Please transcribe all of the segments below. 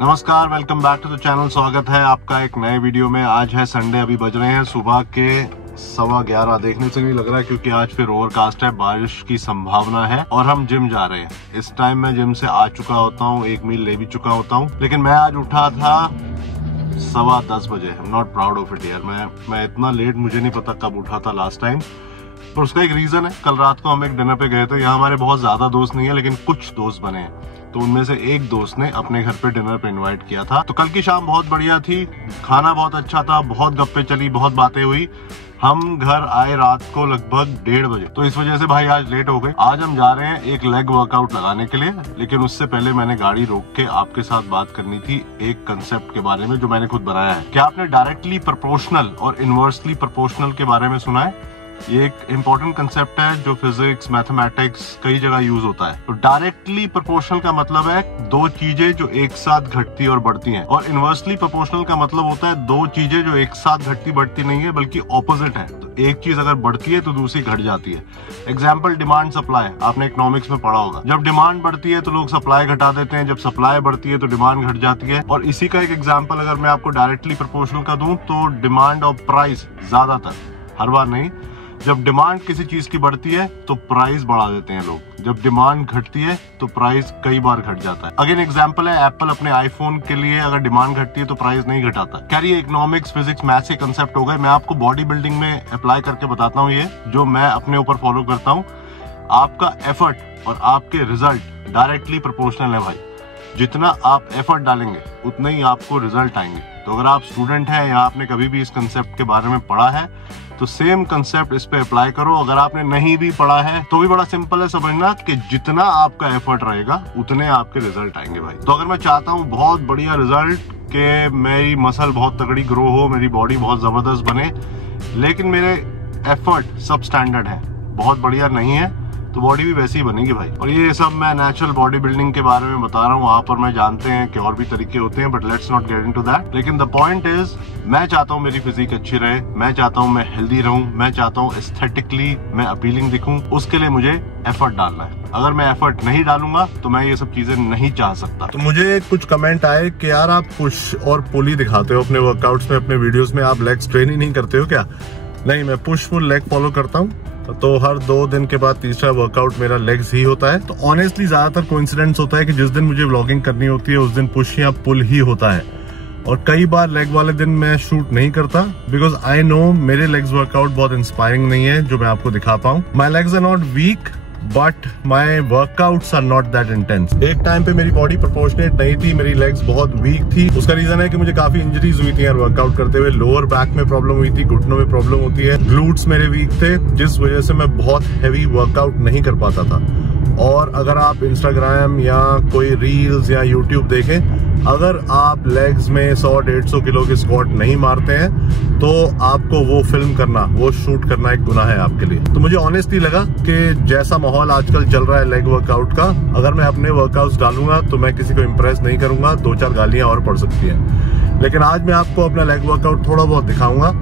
नमस्कार, welcome back to the channel. स्वागत है आपका एक नए वीडियो में। आज है संडे, अभी बज रहे हैं सुबह के 11:15। देखने से नहीं लग रहा है क्योंकि आज फिर ओवरकास्ट है, बारिश की संभावना है और हम जिम जा रहे हैं। इस टाइम मैं जिम से आ चुका होता हूँ, 1 मील ले भी चुका होता हूँ, लेकिन मैं आज उठा था 10:15 बजे। I am not proud of it यार। मैं इतना लेट, मुझे नहीं पता कब उठा था लास्ट टाइम, पर उसका एक रीजन है। कल रात को हम एक डिनर पे गए थे। यहाँ हमारे बहुत ज्यादा दोस्त नहीं है, लेकिन कुछ दोस्त बने हैं, तो उनमें से एक दोस्त ने अपने घर पे डिनर पे इनवाइट किया था। तो कल की शाम बहुत बढ़िया थी, खाना बहुत अच्छा था, बहुत गप्पे चली, बहुत बातें हुई। हम घर आए रात को लगभग 1:30 बजे, तो इस वजह से भाई आज लेट हो गए। आज हम जा रहे हैं एक लेग वर्कआउट लगाने के लिए, लेकिन उससे पहले मैंने गाड़ी रोक के आपके साथ बात करनी थी एक कंसेप्ट के बारे में जो मैंने खुद बनाया है। क्या आपने डायरेक्टली प्रोपोर्शनल और इनवर्सली प्रोपोर्शनल के बारे में सुना है? ये एक इंपॉर्टेंट कंसेप्ट है जो फिजिक्स, मैथमेटिक्स कई जगह यूज होता है। तो डायरेक्टली प्रोपोर्शनल का मतलब है दो चीजें जो एक साथ घटती और बढ़ती हैं, और इनवर्सली प्रोपोर्शनल का मतलब होता है दो चीजें जो एक साथ घटती बढ़ती नहीं है बल्कि ऑपोजिट है। तो एक चीज अगर बढ़ती है तो दूसरी घट जाती है। एग्जाम्पल, डिमांड सप्लाई, आपने इकोनॉमिक्स में पढ़ा होगा। जब डिमांड बढ़ती है तो लोग सप्लाई घटा देते हैं, जब सप्लाई बढ़ती है तो डिमांड घट जाती है। और इसी का एक एग्जाम्पल अगर मैं आपको डायरेक्टली प्रोपोर्शनल का दूं तो डिमांड और प्राइस, ज्यादातर, हर बार नहीं, जब डिमांड किसी चीज की बढ़ती है तो प्राइस बढ़ा देते हैं लोग, जब डिमांड घटती है तो प्राइस कई बार घट जाता है। अगेन एग्जांपल है, एप्पल अपने आईफोन के लिए अगर डिमांड घटती है तो प्राइस नहीं घटाता। क्या ये इकोनॉमिक्स, फिजिक्स, मैथ्स के कंसेप्ट हो गए। मैं आपको बॉडी बिल्डिंग में अप्लाई करके बताता हूँ, ये जो मैं अपने ऊपर फॉलो करता हूँ। आपका एफर्ट और आपके रिजल्ट डायरेक्टली प्रोपोर्शनल है भाई। जितना आप एफर्ट डालेंगे उतना ही आपको रिजल्ट आएंगे। तो अगर आप स्टूडेंट हैं या आपने कभी भी इस कंसेप्ट के बारे में पढ़ा है तो सेम कंसेप्ट इस पे अप्लाई करो। अगर आपने नहीं भी पढ़ा है तो भी बड़ा सिंपल है समझना कि जितना आपका एफर्ट रहेगा उतने आपके रिजल्ट आएंगे भाई। तो अगर मैं चाहता हूँ बहुत बढ़िया रिजल्ट, कि मेरी मसल बहुत तगड़ी ग्रो हो, मेरी बॉडी बहुत जबरदस्त बने, लेकिन मेरे एफर्ट सब स्टैंडर्ड है, बहुत बढ़िया नहीं है, तो बॉडी भी वैसी ही बनेगी भाई। और ये सब मैं नेचुरल बॉडी बिल्डिंग के बारे में बता रहा हूँ। वहां पर मैं जानते हैं कि और भी तरीके होते हैं, but let's not get into that. लेकिन द पॉइंट इज, मैं चाहता हूँ मेरी फिजिक अच्छी रहे, मैं चाहता हूँ मैं हेल्दी रहूं, मैं चाहता हूँ एस्थेटिकली मैं अपीलिंग दिखूं। उसके लिए मुझे एफर्ट डालना है। अगर मैं एफर्ट नहीं डालूंगा तो मैं ये सब चीजें नहीं चाह सकता। तो मुझे कुछ कमेंट आए कि यार आप पुश और पुल ही दिखाते हो अपने वर्कआउट्स में, अपने वीडियोस में, आप लेग्स ट्रेन ही नहीं करते हो क्या? नहीं, मैं पुश पुल लेग फॉलो करता हूँ। तो हर 2 दिन के बाद तीसरा वर्कआउट मेरा लेग्स ही होता है। तो ऑनेस्टली ज्यादातर कोइंसिडेंस होता है कि जिस दिन मुझे व्लॉगिंग करनी होती है उस दिन पुश या पुल ही होता है, और कई बार लेग वाले दिन मैं शूट नहीं करता, बिकॉज आई नो मेरे लेग्स वर्कआउट बहुत इंस्पायरिंग नहीं है जो मैं आपको दिखा पाऊँ। My legs are not weak but my workouts are not that intense. एक टाइम पे मेरी बॉडी प्रोपोर्शनेट नहीं थी, मेरी लेग्स बहुत वीक थी। उसका रीजन है कि मुझे काफी इंजरीज हुई थी यार वर्कआउट करते हुए। लोअर बैक में प्रॉब्लम हुई थी, घुटनों में प्रॉब्लम होती है, ग्लूट्स मेरे वीक थे, जिस वजह से मैं बहुत हैवी वर्कआउट नहीं कर पाता था। और अगर आप इंस्टाग्राम या कोई रील्स या यूट्यूब देखें, अगर आप लेग्स में 100-150 किलो की स्क्वाट नहीं मारते हैं तो आपको वो फिल्म करना, वो शूट करना एक गुनाह है आपके लिए। तो मुझे ऑनेस्टली लगा कि जैसा माहौल आजकल चल रहा है लेग वर्कआउट का, अगर मैं अपने वर्कआउट्स डालूंगा तो मैं किसी को इम्प्रेस नहीं करूंगा, 2-4 गालियां और पड़ सकती हैं। लेकिन आज मैं आपको अपना लेग वर्कआउट थोड़ा बहुत दिखाऊंगा।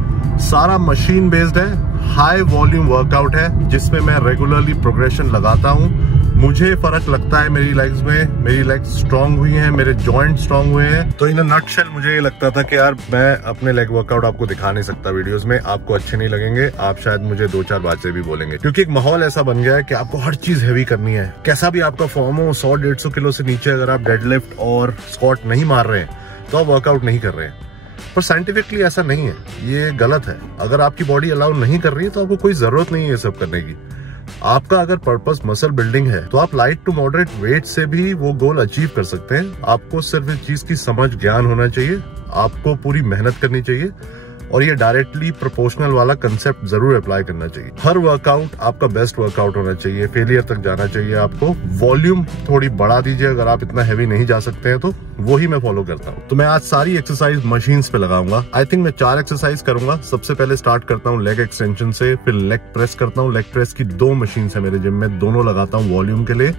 सारा मशीन बेस्ड है, हाई वॉल्यूम वर्कआउट है, जिसमें मैं रेगुलरली प्रोग्रेशन लगाता हूँ। मुझे फर्क लगता है मेरी लेग्स में, मेरी लेग्स स्ट्रांग हुई हैं, मेरे जॉइंट स्ट्रांग हुए हैं। तो इन अ नटशेल मुझे ये लगता था कि यार मैं अपने लेग वर्कआउट आपको दिखा नहीं सकता वीडियोस में, आपको अच्छे नहीं लगेंगे, आप शायद मुझे 2-4 बातें भी बोलेंगे, क्योंकि एक माहौल ऐसा बन गया है कि आपको हर चीज हैवी करनी है। कैसा भी आपका फॉर्म हो, 100-150 किलो से नीचे अगर आप डेडलिफ्ट और स्क्वाट नहीं मार रहे हैं तो आप वर्कआउट नहीं कर रहे हैं। पर साइंटिफिकली ऐसा नहीं है, ये गलत है। अगर आपकी बॉडी अलाउ नहीं कर रही है तो आपको कोई जरूरत नहीं है ये सब करने की। आपका अगर पर्पस मसल बिल्डिंग है तो आप लाइट टू मॉडरेट वेट से भी वो गोल अचीव कर सकते हैं। आपको सिर्फ इस चीज की समझ, ज्ञान होना चाहिए, आपको पूरी मेहनत करनी चाहिए, और ये डायरेक्टली प्रोपोर्शनल वाला कंसेप्ट जरूर अप्लाई करना चाहिए। हर वर्कआउट आपका बेस्ट वर्कआउट होना चाहिए, फेलियर तक जाना चाहिए आपको। वॉल्यूम थोड़ी बढ़ा दीजिए, अगर आप इतना हैवी नहीं जा सकते हैं तो वो ही मैं फॉलो करता हूँ। तो मैं आज सारी एक्सरसाइज मशीन्स पे लगाऊंगा। आई थिंक मैं 4 एक्सरसाइज करूंगा। सबसे पहले स्टार्ट करता हूँ लेग एक्सटेंशन से, फिर लेग प्रेस करता हूँ। लेग प्रेस की 2 मशीन्स है मेरे जिम में, दोनों लगाता हूँ वॉल्यूम के लिए।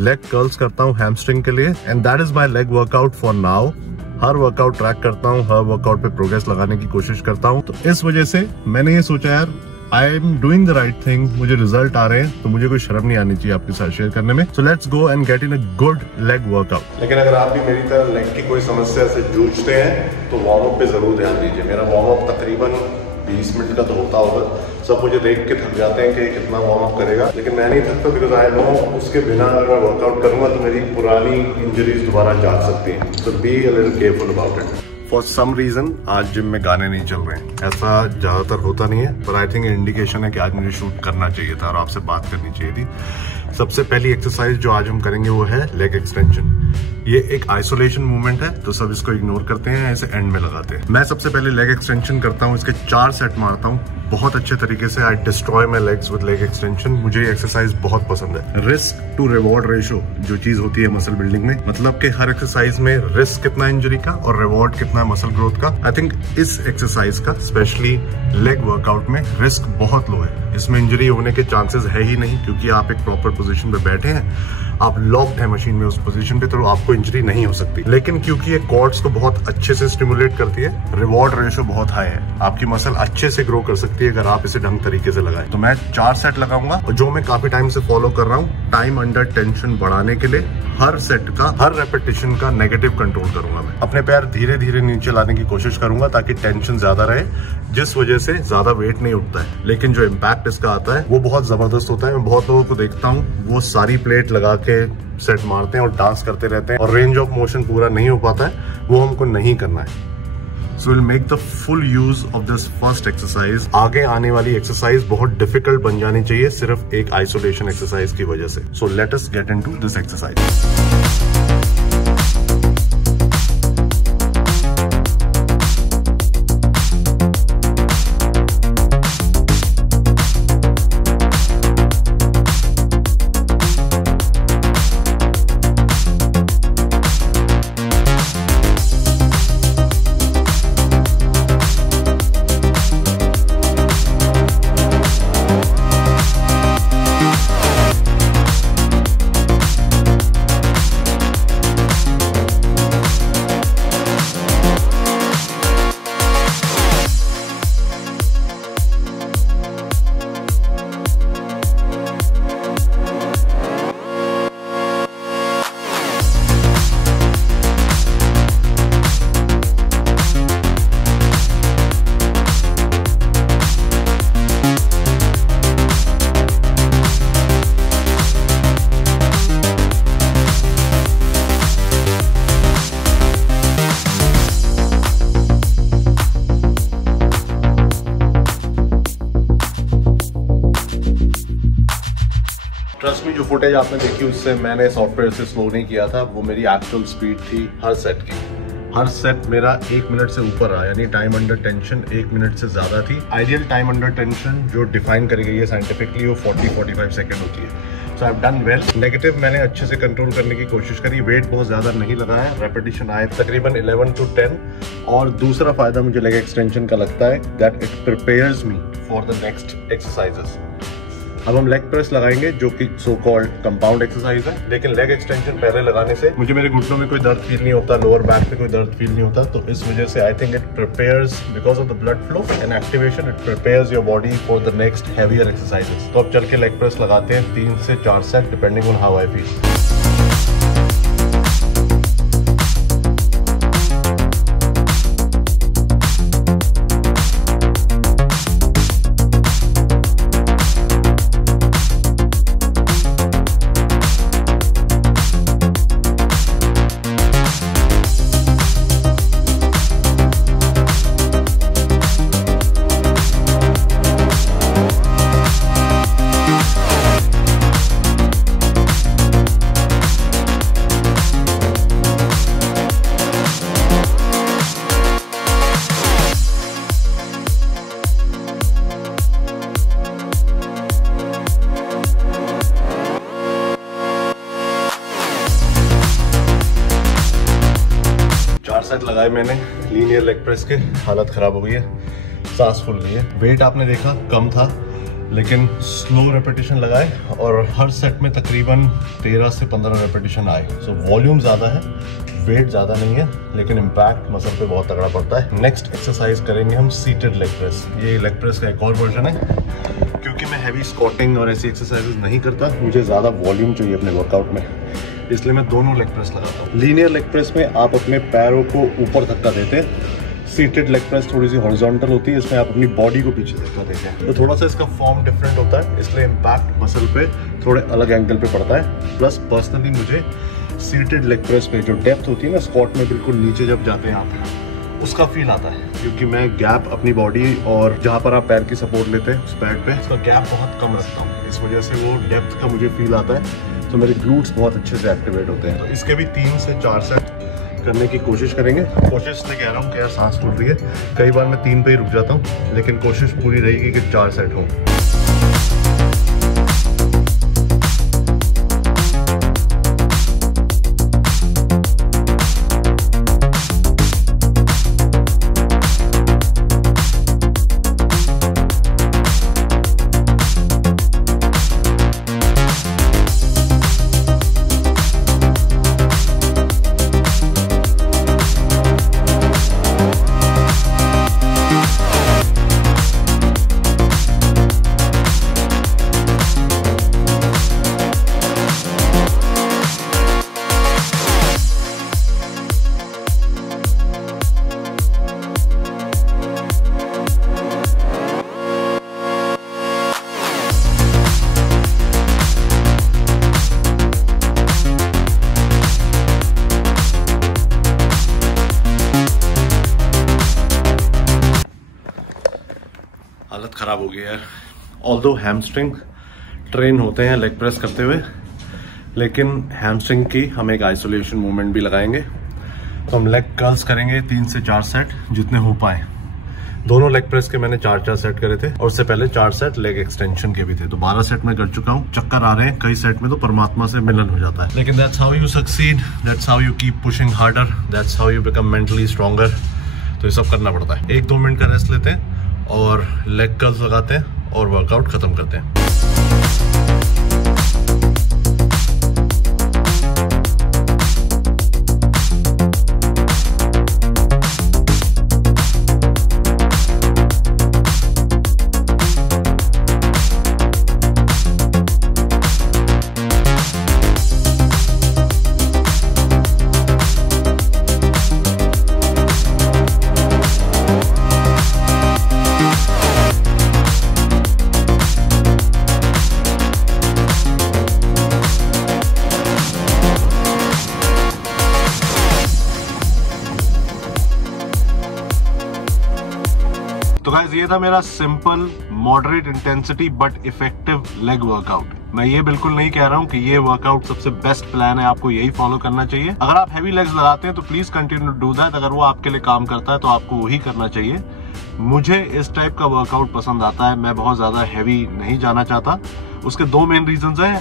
लेग कर्ल्स करता हूँ हैमस्ट्रिंग के लिए, and that is my leg workout for now. Her workout track करता हूँ, हर वर्कआउट पे प्रोग्रेस लगाने की कोशिश करता हूँ। तो इस वजह से मैंने ये सोचा यार I am doing the right thing, मुझे रिजल्ट आ रहे हैं, तो मुझे कोई शर्म नहीं आनी चाहिए आपके साथ शेयर करने में। So let's go and get in a good leg workout. लेकिन अगर आप भी मेरी तरह लेग की कोई समस्या से जूझते हैं तो वार्म अप पे जरूर ध्यान दीजिए। मेरा वार्म अप तकरीबन 20 मिनट का तो होता होगा। सब मुझे देख के थक जाते हैं कि कितना वार्म अप करेगा, लेकिन मैं नहीं थकता, बिकॉज आई नो उसके बिना अगर मैं वर्कआउट करूंगा तो मेरी पुरानी इंजरीज दोबारा जाग सकती हैं। So be a little careful about it. For some reason आज जिम में गाने नहीं चल रहे हैं। ऐसा ज्यादातर होता नहीं है, पर आई थिंक इंडिकेशन है कि आज मुझे शूट करना चाहिए था और आपसे बात करनी चाहिए थी। सबसे पहली एक्सरसाइज जो आज हम करेंगे वो है लेग एक्सटेंशन। ये एक आइसोलेशन मूवमेंट है, तो सब इसको इग्नोर करते हैं, ऐसे एंड में लगाते हैं। मैं सबसे पहले लेग एक्सटेंशन करता हूँ, इसके 4 सेट मारता हूँ बहुत अच्छे तरीके से। आई destroy my legs with leg extension. मुझे ये एक्सरसाइज बहुत पसंद है। रिस्क टू रिवॉर्ड रेशो जो चीज होती है मसल बिल्डिंग में, मतलब कि हर एक्सरसाइज में रिस्क कितना इंजरी का और रिवॉर्ड कितना मसल ग्रोथ का। आई थिंक इस एक्सरसाइज का स्पेशली लेग वर्कआउट में रिस्क बहुत लो है। इसमें इंजरी होने के चांसेस है ही नहीं, क्योंकि आप एक प्रॉपर पोजीशन पे बैठे हैं, आप लॉक्ड है मशीन में उस पोजीशन पे, तो आपको इंजरी नहीं हो सकती। लेकिन क्योंकि ये कॉर्ड्स को बहुत अच्छे से स्टिमुलेट करती है, रिवॉर्ड रेशो बहुत हाई है, आपकी मसल अच्छे से ग्रो कर सकती है अगर आप इसे ढंग तरीके से लगाएं। तो मैं 4 सेट लगाऊंगा, और जो मैं काफी टाइम से फॉलो कर रहा हूँ, टाइम अंडर टेंशन बढ़ाने के लिए हर सेट का, हर रेपिटेशन का नेगेटिव कंट्रोल करूंगा। मैं अपने पैर धीरे धीरे नीचे लाने की कोशिश करूंगा ताकि टेंशन ज्यादा रहे, जिस वजह से ज्यादा वेट नहीं उठता है। लेकिन जो इम्पैक्ट इसका आता है वो बहुत जबरदस्त होता है। मैं बहुत लोगों को देखता हूँ वो सारी प्लेट लगा के सेट मारते हैं और डांस करते रहते हैं, और रेंज ऑफ मोशन पूरा नहीं हो पाता है। वो हमको नहीं करना है। So we'll make the full use of this first exercise. आगे आने वाली एक्सरसाइज बहुत डिफिकल्ट बन जानी चाहिए सिर्फ एक आइसोलेशन एक्सरसाइज की वजह से। So let us get into this exercise. Trust me, जो फुटेज आपने देखी उससे मैंने सॉफ्टवेयर से स्लो नहीं किया था, वो मेरी एक्चुअल स्पीड थी हर सेट की। हर सेट मेरा 1 मिनट से ऊपर रहा, यानी टाइम अंडर टेंशन 1 मिनट से ज्यादा थी। आइडियल टाइम अंडर टेंशन जो डिफाइन करी गई है साइंटिफिकली वो 40-45 सेकेंड होती है। So I have done well. Negative मैंने अच्छे से कंट्रोल करने की कोशिश करी, वेट बहुत ज्यादा नहीं लगाया, रेपिटेशन आए तकरीबन 11 to 10। और दूसरा फायदा मुझे लेग एक्सटेंशन का लगता है that it prepares me for the next exercises. अब हम लेग प्रेस लगाएंगे जो कि सो कॉल्ड कंपाउंड एक्सरसाइज है, लेकिन लेग एक्सटेंशन पहले लगाने से मुझे मेरे घुटनों में कोई दर्द फील नहीं होता, लोअर बैक में कोई दर्द फील नहीं होता। तो इस वजह से I think it prepares, because of the blood flow and activation, it prepares your body for the next heavier exercises. तो अब चल के लेग प्रेस लगाते हैं 3 से 4 set depending on how I feel. Set लगाए मैंने लीनियर लेग प्रेस के, हालत खराब हो गई है, सांस फूल गई है। वेट आपने देखा कम था, लेकिन स्लो रेपिटेशन लगाए और हर सेट में तकरीबन 13 से 15 रेपिटेशन आए। सो वॉल्यूम ज़्यादा है, वेट ज़्यादा नहीं है, लेकिन इम्पैक्ट मसल पे बहुत तगड़ा पड़ता है। नेक्स्ट एक्सरसाइज करेंगे हम सीटेड लेग प्रेस। ये लेग प्रेस का एक और वर्जन है। क्योंकि मैं हैवी स्क्वाटिंग और ऐसी एक्सरसाइजेज नहीं करता, मुझे ज़्यादा वॉल्यूम चाहिए अपने वर्कआउट में, इसलिए मैं दोनों लेग प्रेस लगाता हूँ। लीनियर लेग प्रेस में आप अपने पैरों को ऊपर धक्का देते हैं। सीटेड लेग प्रेस थोड़ी सी हॉरिजॉन्टल होती है, इसमें आप अपनी बॉडी को पीछे धक्का देते हैं। तो थोड़ा सा इसका फॉर्म डिफरेंट होता है, इसलिए इम्पैक्ट मसल पे थोड़े अलग एंगल पे पड़ता है। प्लस पर्सनली मुझे सीटेड लेग प्रेस पे जो डेप्थ होती है ना स्क्वाट में, बिल्कुल नीचे जब जाते हैं आप, उसका फील आता है। क्योंकि मैं गैप अपनी बॉडी और जहाँ पर आप पैर की सपोर्ट लेते हैं उस पैड पे, उसका गैप बहुत कम रखता हूँ। इस वजह से वो डेप्थ का मुझे फील आता है, तो मेरे ग्लूट्स बहुत अच्छे से एक्टिवेट होते हैं। तो इसके भी 3 से 4 सेट करने की कोशिश करेंगे। कोशिश से कह रहा हूँ कि यार सांस फूल रही है, कई बार मैं 3 पे ही रुक जाता हूँ, लेकिन कोशिश पूरी रहेगी कि 4 सेट हो। हालत ख़राब हो गई यार। ऑल्दो हैमस्ट्रिंग ट्रेन होते हैं लेग प्रेस करते हुए, लेकिन हैमस्ट्रिंग की हम एक आइसोलेशन मूवमेंट भी लगाएंगे। तो हम लेग कर्ल्स करेंगे 3 से 4 सेट जितने हो पाए। दोनों लेग प्रेस के मैंने 4-4 सेट करे थे और उससे पहले 4 सेट लेग एक्सटेंशन के भी थे, तो 12 सेट में कर चुका हूँ। चक्कर आ रहे हैं कई सेट में, तो परमात्मा से मिलन हो जाता है। लेकिन that's how you succeed, that's how you keep pushing harder, that's how you become mentally stronger. तो ये सब करना पड़ता है। 1-2 मिनट का रेस्ट लेते हैं और लेग कर्ल्स लगाते हैं और वर्कआउट खत्म करते हैं। तो गाइस ये था मेरा simple moderate intensity but effective leg workout. मैं ये बिल्कुल नहीं कह रहा हूँ कि ये वर्कआउट सबसे बेस्ट प्लान है, आपको यही फॉलो करना चाहिए। अगर आप हैवी लेग्स लगाते हैं तो प्लीज कंटिन्यू डू दैट। अगर वो आपके लिए काम करता है तो आपको वही करना चाहिए। मुझे इस टाइप का वर्कआउट पसंद आता है, मैं बहुत ज्यादा हैवी नहीं जाना चाहता। उसके 2 मेन रीजंस हैं।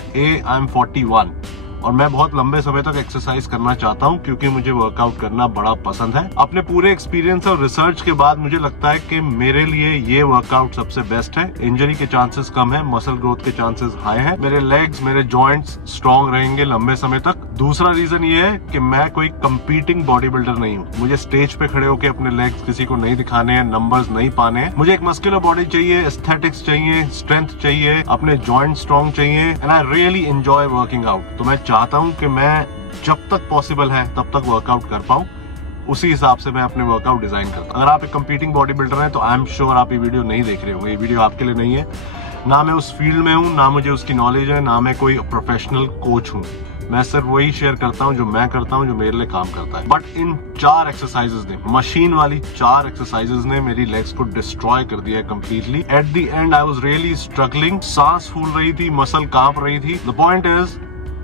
आई एम 41 और मैं बहुत लंबे समय तक एक्सरसाइज करना चाहता हूं, क्योंकि मुझे वर्कआउट करना बड़ा पसंद है। अपने पूरे एक्सपीरियंस और रिसर्च के बाद मुझे लगता है कि मेरे लिए ये वर्कआउट सबसे बेस्ट है। इंजरी के चांसेस कम है, मसल ग्रोथ के चांसेस हाई है, मेरे लेग्स मेरे जॉइंट्स स्ट्रॉन्ग रहेंगे लंबे समय तक। दूसरा रीजन ये है कि मैं कोई कंपीटिंग बॉडी बिल्डर नहीं हूँ। मुझे स्टेज पे खड़े होकर अपने लेग्स किसी को नहीं दिखाने हैं, नंबर्स नहीं पाने हैं। मुझे एक मस्कुलर बॉडी चाहिए, एस्थेटिक्स चाहिए, स्ट्रेंथ चाहिए, अपने जॉइंट स्ट्रॉन्ग चाहिए, and I really enjoy working out. तो मैं चाहता हूँ कि मैं जब तक पॉसिबल है तब तक वर्कआउट कर पाऊँ, उसी हिसाब से मैं अपने वर्कआउट डिजाइन करता हूँ। अगर आप एक कंपीटिंग बॉडी बिल्डर हैं तो आई एम श्योर आप ये वीडियो नहीं देख रहे होंगे। ये वीडियो आपके लिए नहीं है। ना मैं उस फील्ड में हूँ, ना मुझे उसकी नॉलेज है, ना मैं कोई प्रोफेशनल कोच हूँ। मैं सिर्फ वही शेयर करता हूँ जो मैं करता हूँ, जो मेरे लिए काम करता है। बट इन 4 एक्सरसाइजेस ने, मशीन वाली 4 एक्सरसाइजेस ने मेरी लेग्स को डिस्ट्रॉय कर दिया है completely. At the and I was really struggling, सांस फूल रही थी, मसल कांप रही थी। द पॉइंट इज,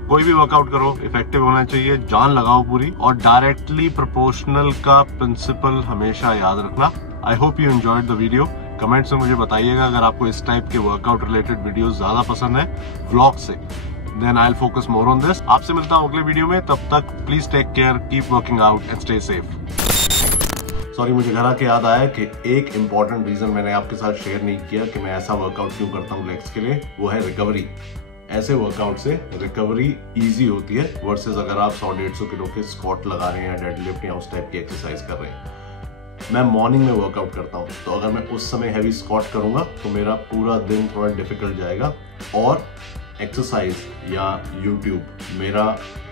कोई भी वर्कआउट करो इफेक्टिव होना चाहिए, जान लगाओ पूरी, और डायरेक्टली प्रोपोर्शनल का प्रिंसिपल हमेशा याद रखना। I hope you enjoyed the video. Comments में मुझे बताइएगा अगर आपको इस टाइप के वर्कआउट रिलेटेड वीडियोस ज्यादा पसंद है व्लॉग से, then I will focus more on this. आपसे मिलता हूँ अगले वीडियो में, तब तक please take care, keep working out and stay safe. Sorry, मुझे घर आके याद आया कि एक इंपॉर्टेंट रीजन मैंने आपके साथ शेयर नहीं किया कि मैं ऐसा वर्कआउट क्यों करता हूँ लेग्स के लिए, वो है रिकवरी। ऐसे वर्कआउट से रिकवरी इजी होती है वर्सेस अगर आप 100-150 किलो के स्क्वाट लगा रहे हैं या डेडलिफ्ट या उस टाइप की एक्सरसाइज कर रहे हैं। मैं मॉर्निंग में वर्कआउट करता हूँ, तो अगर मैं उस समय हैवी स्क्वाट करूंगा तो मेरा पूरा दिन थोड़ा डिफिकल्ट जाएगा और एक्सरसाइज या यूट्यूब मेरा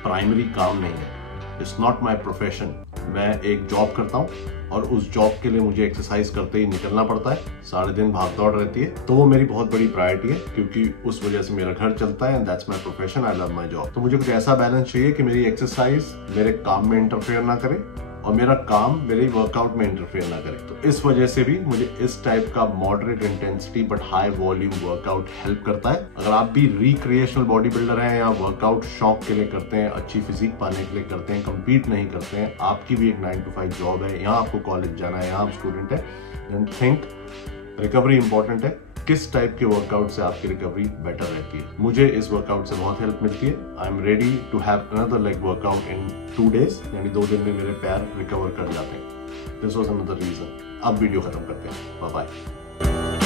प्राइमरी काम नहीं है। It's not my profession. मैं एक जॉब करता हूँ और उस जॉब के लिए मुझे एक्सरसाइज करते ही निकलना पड़ता है, सारे दिन भाग दौड़ रहती है, तो वो मेरी बहुत बड़ी प्रायोरिटी है क्योंकि उस वजह से मेरा घर चलता है and that's my profession, I love my job. तो मुझे कुछ ऐसा बैलेंस चाहिए कि मेरी एक्सरसाइज मेरे काम में इंटरफेयर ना करे और मेरा काम मेरे वर्कआउट में इंटरफेयर ना करे। तो इस वजह से भी मुझे इस टाइप का moderate intensity but high volume workout help करता है। अगर आप भी रिक्रिएशनल बॉडी बिल्डर हैं या वर्कआउट शौक के लिए करते हैं, अच्छी फिजिक पाने के लिए करते हैं, कंपीट नहीं करते हैं, आपकी भी एक 9 to 5 जॉब है, यहाँ आपको कॉलेज जाना है, यहाँ आप स्टूडेंट है, देन थिंक रिकवरी इंपॉर्टेंट है। किस टाइप के वर्कआउट से आपकी रिकवरी बेटर रहती है? मुझे इस वर्कआउट से बहुत हेल्प मिलती है। I am ready to have another leg workout in 2 days, यानी 2 दिन में मेरे पैर रिकवर कर जाते हैं। This was another reason. अब वीडियो खत्म करते हैं, बाय बाय।